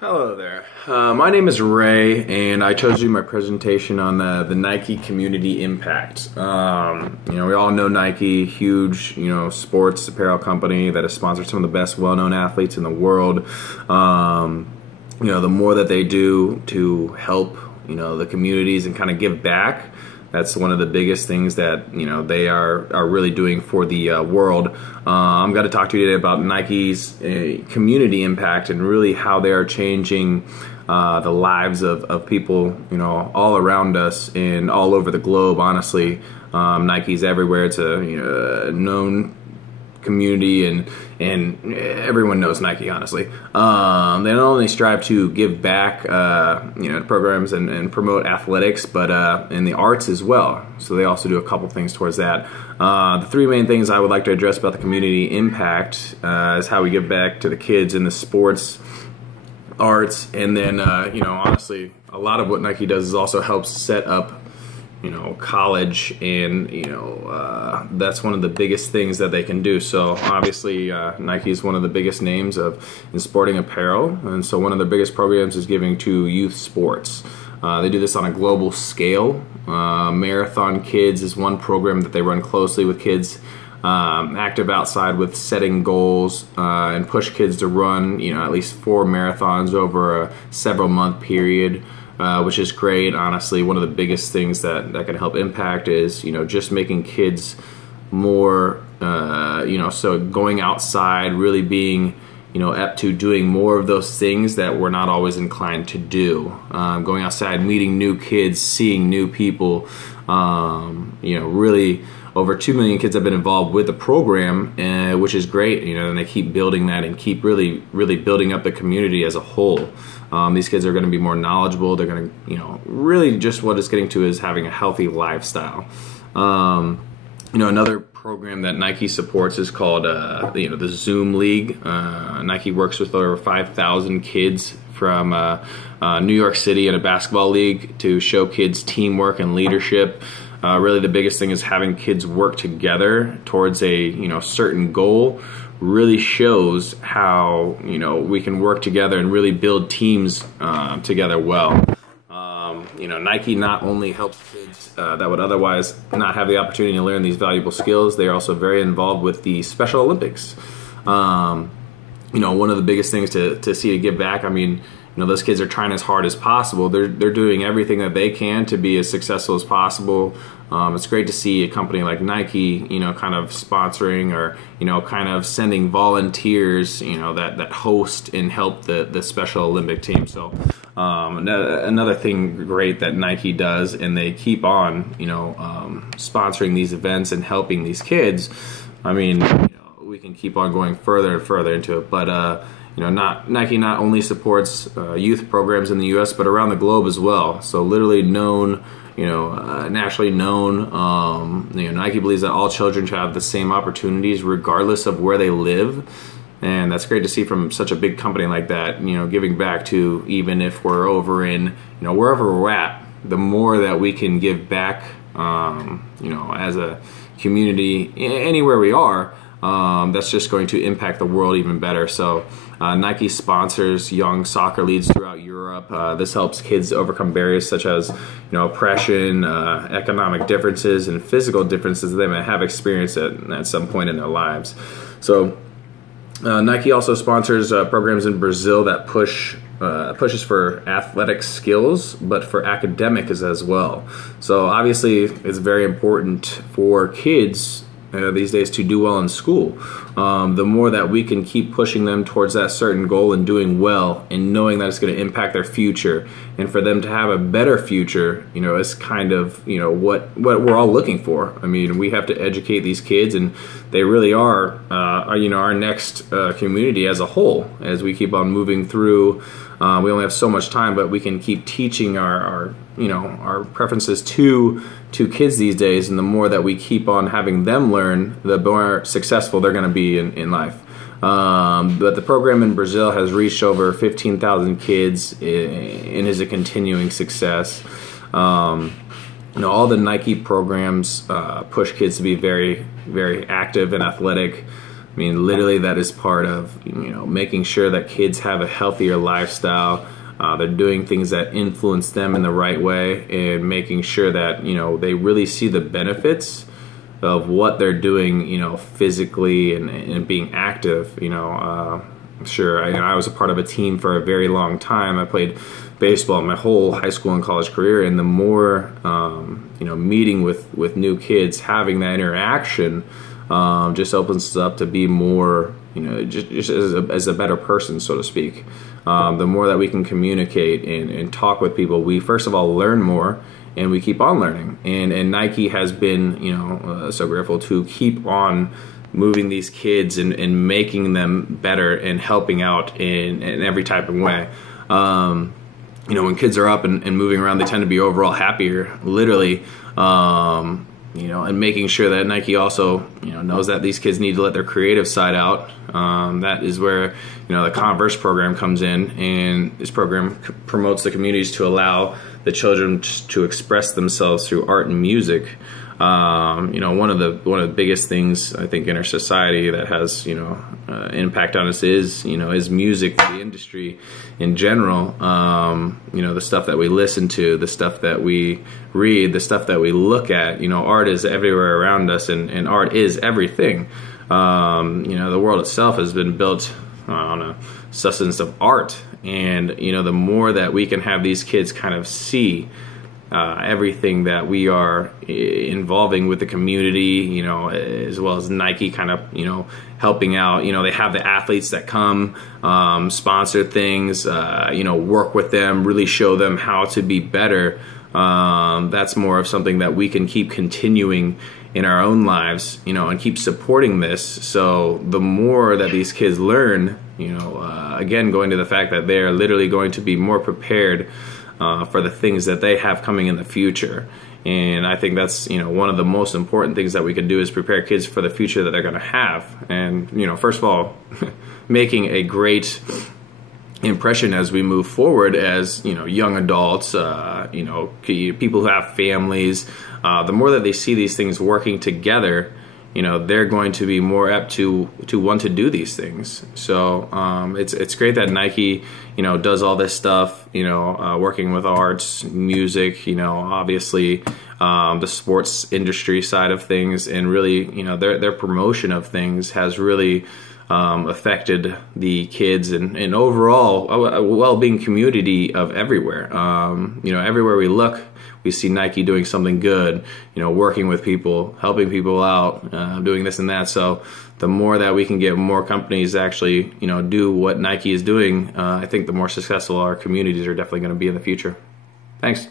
Hello there. My name is Ray, and I chose to do my presentation on the Nike community impact. We all know Nike, huge, sports apparel company that has sponsored some of the best well-known athletes in the world. The more that they do to help, the communities and kind of give back, that's one of the biggest things that they are really doing for the world. I'm going to talk to you today about Nike's community impact and really how they are changing the lives of people all around us and all over the globe. Honestly, Nike's everywhere. It's a known community and everyone knows Nike. Honestly, they not only strive to give back to programs and promote athletics, but in the arts as well. So they also do a couple things towards that. The three main things I would like to address about the community impact is how we give back to the kids in the sports, arts, and then honestly, a lot of what Nike does is also helps set up college, and that's one of the biggest things that they can do. So obviously Nike is one of the biggest names in sporting apparel, and so one of their biggest programs is giving to youth sports. They do this on a global scale. Marathon Kids is one program that they run closely with kids active outside with setting goals and push kids to run at least 4 marathons over a several month period. Which is great. Honestly, one of the biggest things that can help impact is just making kids more so going outside, really being up to doing more of those things that we're not always inclined to do. Going outside, meeting new kids, seeing new people. Really over 2 million kids have been involved with the program, which is great. And they keep building that and keep really building up the community as a whole. These kids are going to be more knowledgeable. They're going to, really just what it's getting to is having a healthy lifestyle. Another program that Nike supports is called, the Zoom League. Nike works with over 5,000 kids from New York City in a basketball league to show kids teamwork and leadership. Really, the biggest thing is having kids work together towards a certain goal. Really shows how we can work together and really build teams together well. Nike not only helps kids that would otherwise not have the opportunity to learn these valuable skills, they are also very involved with the Special Olympics. One of the biggest things to see to give back. I mean, those kids are trying as hard as possible. They're doing everything that they can to be as successful as possible. It's great to see a company like Nike, kind of sponsoring or, kind of sending volunteers, that host and help the Special Olympic team. So another thing great that Nike does, and they keep on, sponsoring these events and helping these kids. I mean, we can keep on going further and further into it, but Nike not only supports youth programs in the U.S. but around the globe as well. So literally known, nationally known. Nike believes that all children should have the same opportunities regardless of where they live, and that's great to see from such a big company like that. Giving back to, even if we're over in wherever we're at, the more that we can give back, as a community anywhere we are. That's just going to impact the world even better. So Nike sponsors young soccer leagues throughout Europe. This helps kids overcome barriers such as oppression, economic differences, and physical differences that they may have experienced at some point in their lives. So Nike also sponsors programs in Brazil that pushes for athletic skills, but for academic as well. So obviously it's very important for kids these days to do well in school. The more that we can keep pushing them towards that certain goal and doing well and knowing that it's going to impact their future, and for them to have a better future, is kind of what we're all looking for. I mean, we have to educate these kids, and they really are our next community as a whole. As we keep on moving through, we only have so much time, but we can keep teaching our preferences to kids these days, and the more that we keep on having them learn, the more successful they're going to be in life. But the program in Brazil has reached over 15,000 kids and is a continuing success. All the Nike programs push kids to be very, very active and athletic. I mean, literally, that is part of, making sure that kids have a healthier lifestyle. They're doing things that influence them in the right way, and making sure that, they really see the benefits of what they're doing, physically and being active. Sure, I was a part of a team for a very long time. I played baseball my whole high school and college career, and the more, meeting with new kids, having that interaction, just opens us up to be more, just as a better person, so to speak. The more that we can communicate and talk with people, we first of all learn more, and we keep on learning. And Nike has been, so grateful to keep on moving these kids and making them better and helping out in every type of way. When kids are up and moving around, they tend to be overall happier, literally. And making sure that Nike also, knows that these kids need to let their creative side out. That is where, the Converse program comes in, and this program promotes the communities to allow the children to express themselves through art and music. One of the biggest things I think in our society that has impact on us is music, the industry in general. The stuff that we listen to, the stuff that we read, the stuff that we look at. Art is everywhere around us, and art is everything. The world itself has been built on a sustenance of art, and the more that we can have these kids kind of see everything that we are involving with the community, as well as Nike kind of, helping out. They have the athletes that come, sponsor things, work with them, really show them how to be better. That's more of something that we can keep continuing in our own lives, and keep supporting this. So the more that these kids learn, again, going to the fact that they're literally going to be more prepared for the things that they have coming in the future. And I think that's, one of the most important things that we can do is prepare kids for the future that they're going to have. And, first of all, making a great impression as we move forward as, young adults, people who have families. The more that they see these things working together, they're going to be more apt to want to do these things. So it's great that Nike, does all this stuff, working with arts, music, obviously the sports industry side of things, and really, their promotion of things has really affected the kids and overall a well-being community of everywhere. Everywhere we look, we see Nike doing something good, working with people, helping people out, doing this and that. So the more that we can get more companies actually, do what Nike is doing, I think the more successful our communities are definitely going to be in the future. Thanks.